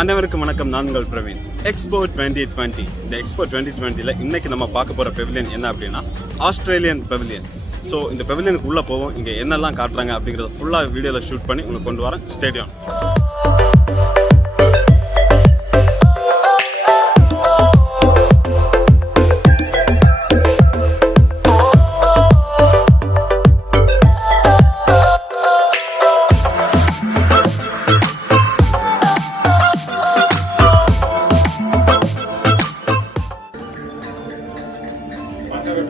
அனைவருக்கும் வணக்கம். நான் உங்கள் பிரவீன். எக்ஸ்போ 2020. இந்த எக்ஸ்போ 2020ல இன்னைக்கு நம்ம பார்க்க போற பெவிலியன் என்ன அப்படின்னா ஆஸ்திரேலியன் பெவிலியன். ஸோ இந்த பெவிலியனுக்கு உள்ள போவோம். இங்கே என்னெல்லாம் காட்டுறாங்க அப்படிங்கிறத ஃபுல்லாக வீடியோவில் ஷூட் பண்ணி உங்களுக்கு கொண்டு வரேன். Stadium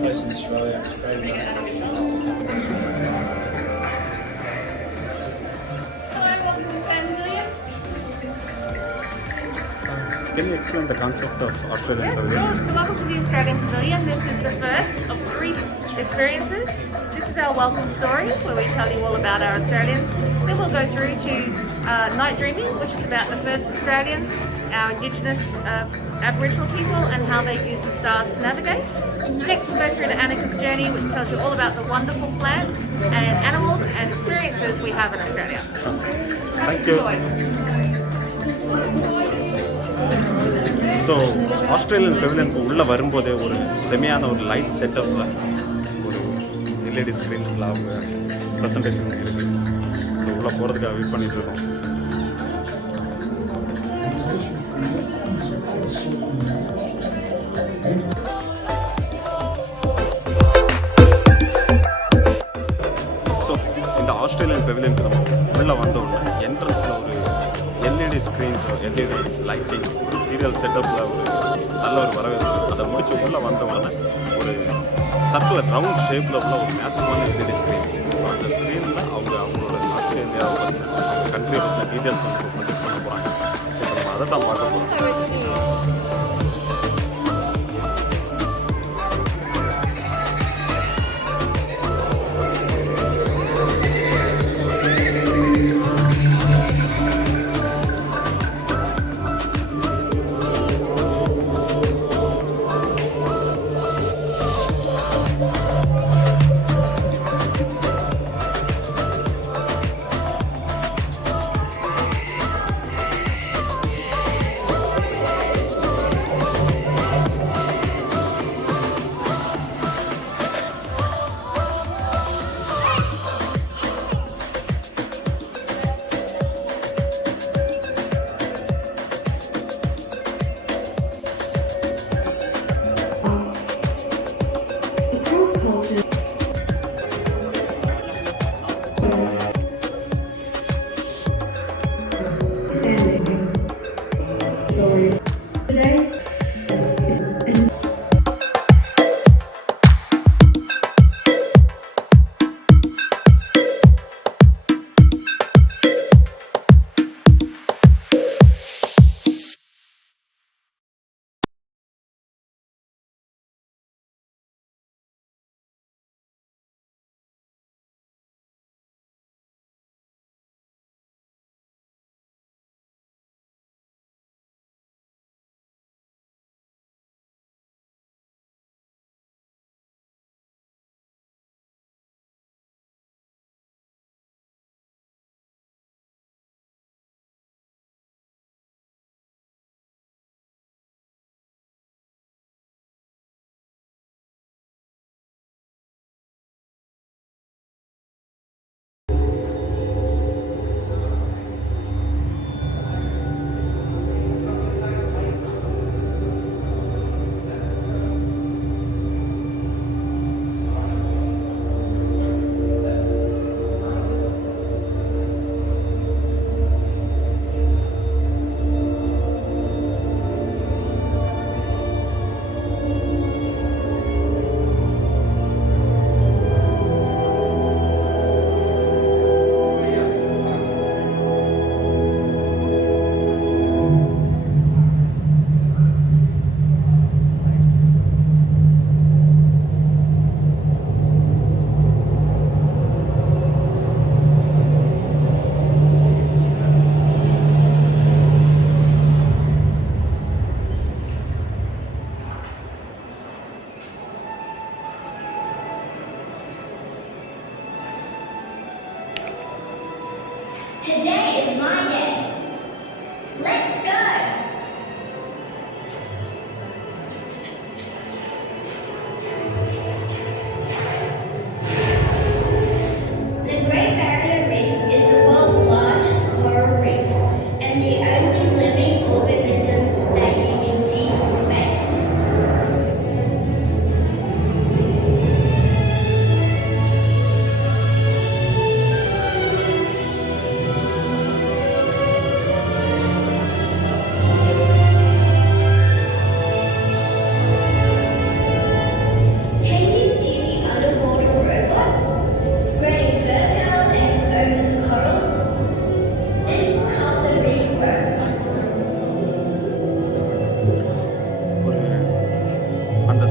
place in Australia. It's great. Hello, welcome to Pavilion. Can you explain the concept of Australian Yes, Pavilion? sure. So welcome to the Australian Pavilion. This is the first of 3 experiences. This is our welcome stories where we tell you all about our Australians. Then we'll go through to night dreaming, which is about the first Australians, our Indigenous Aboriginal people and how they use the stars to navigate. Next we'll go through to Annika's journey, which tells you all about the wonderful plants and animals and experiences we have in Australia. Thank you. So Australian பெவிலியனுக்கு உள்ளே வரும்போதே ஒரு செமையான ஒரு லைட் செட்டப்பில் ஒரு எல்இடி ஸ்க்ரீன்ஸில் அவங்க ப்ரெசன்டேஷன் இருக்குது. ஸோ உள்ளே போகிறதுக்காக வெயிட் பண்ணிகிட்டு இருக்கோம். ஸோ இந்த ஆஸ்திரேலியன் பெவிலியனுக்கு நம்ம உள்ளே வந்தோடனே என்ட்ரன்ஸில் ஒரு எல்இடி ஸ்க்ரீன்ஸோ எல்இடி லைட்டிங் ஒரு சீரியல் செட்டப்பில் ஒரு நல்ல ஒரு வரவேற்பு. அதை முடிச்சு உள்ளே வந்த உடனே ஒரு சர்க்குலர் ரவுண்ட் ஷேப்பில் உள்ள ஒரு மேசிவான எல்இடி ஸ்க்ரீன். அந்த ஸ்க்ரீனில் அவங்களோட ஆஸ்திரேலியாவோட கண்ட்ரியோட டீட்டெயில்ஸ் வந்து ப்ரொஜெக்ட் பண்ண போகிறாங்க. ஸோ நம்ம அதை தான் பார்க்க போகிறோம்.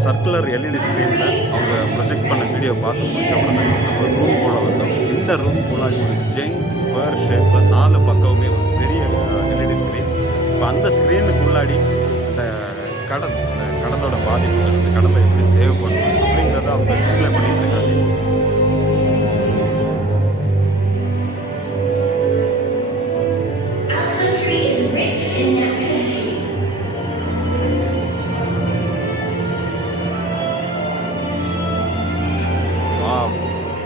சர்க்குலர் எல்இடி ஸ்க்ரீனில் அவங்க ப்ரொஜெக்ட் பண்ண வீடியோ பார்த்து முடிச்ச உடனே ஒரு ரூம் போல் வந்தோம். இந்த ரூம் ஃபுல்லாக ஒரு ஜெயின் ஸ்கொயர் ஷேப்பில் 4 பக்கமுமே ஒரு பெரிய எல்இடி ஸ்க்ரீன். இப்போ அந்த ஸ்க்ரீனுக்குள்ளாடி இந்த கடலோட பாதிப்புகள், இந்த கடலை எப்படி சேவ் பண்ணணும் அப்படிங்கிறத அவங்க டிஸ்பிளே பண்ணிட்டு இருக்காங்க. Our country is rich in natural beauty. Wow,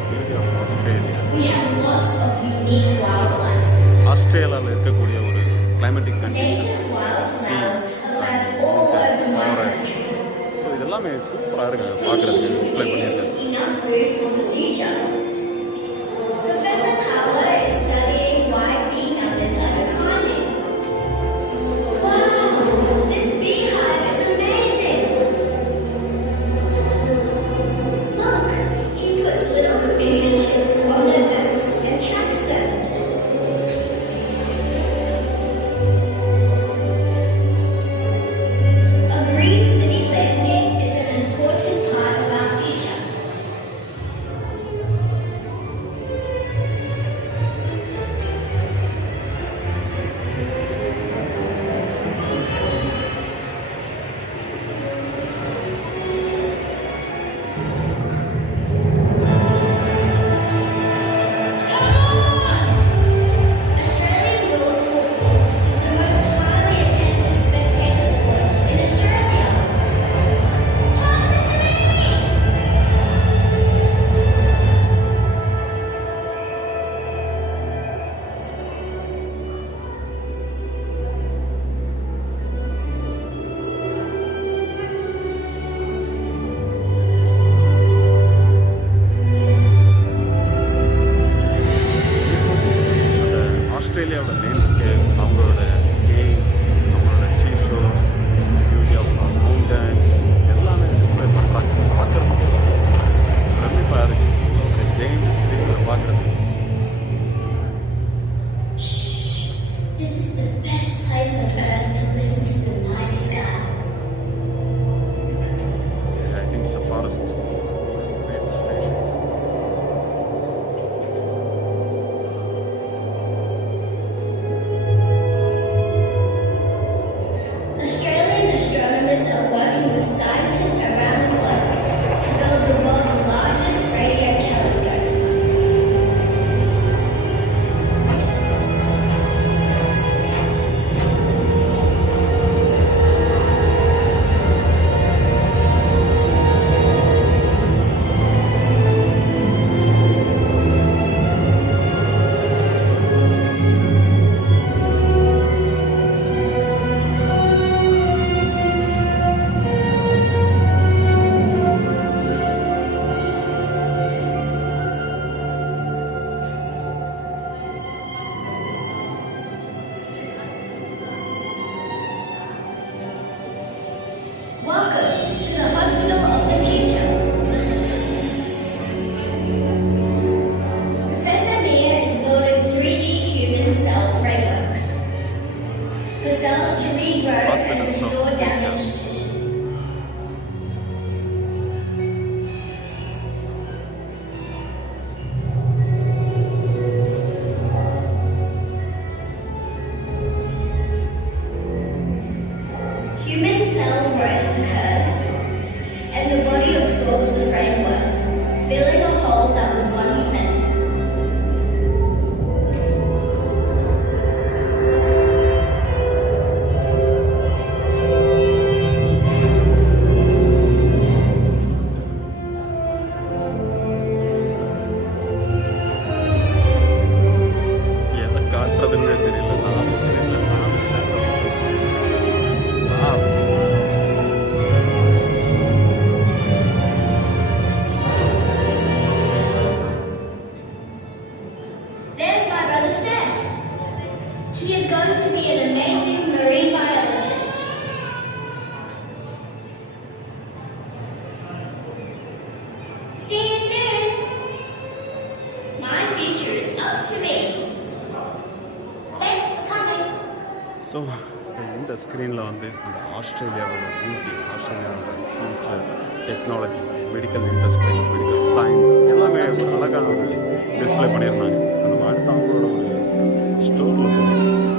beauty of Australia. We have lots of unique wildlife. ஆஸ்திரேலியாவில் இருக்கக்கூடிய ஒரு climatic condition, Native wildflowers are found all over my country. So இதெல்லாமே சூப்பராக இருக்குங்க பார்க்குறதுக்கு. டிஸ்பிளே பண்ணியிருக்கேன். Enough food for the future. Professor Power is studying why bee numbers are declining. Wow, this beehive is amazing. Look, he puts little computer chips on their backs and tracks them. A green city landscape is an important part of our future. Australian rules football is the most highly attended spectator sport in Australia. Pass it to me! அந்த ஆஸ்திரேலியாவோட லேண்ட்ஸ்கேப், அவங்களோட கேம், அவங்களோட ஷீஷோ, beauty of mountains எல்லாமே டிஸ்பிளே பண்ணுறாங்க. பார்க்குறதுக்கு கண்டிப்பாக இருக்குது. இந்த ஜெயின் ஸ்க்ரீனில் பார்க்குறதுக்கு. This is the best place on earth to listen to the night sky. I think it's a forest. Space stations. Australian astronomers are working with scientists around the globe to build the world's largest radio telescope. Welcome to the hospital of the future. Professor Mia is building 3D human cell frameworks for cells to regrow and Hospital of restore the damaged future. tissue. Human cell growth occurs, and the body absorbs the framework, filling a hole that was once thin. எதை காட்டுறதுன்னே தெரியல. 4 ஸ்க்ரீனில் 4 Wow. There's my brother Seth. He is going to be an amazing marine biologist. See you soon. My future is up to me. Thanks for coming. So இந்த ஸ்க்ரீனில் வந்து அந்த ஆஸ்திரேலியாவோட beauty, ஆஸ்திரேலியாவோட future, technology, medical industry, medical science எல்லாமே ஒரு அழகான ஒரு டிஸ்பிளே பண்ணியிருந்தாங்க. நம்ம அடுத்து அவங்களோட ஒரு ஸ்டோரில் போகணும்.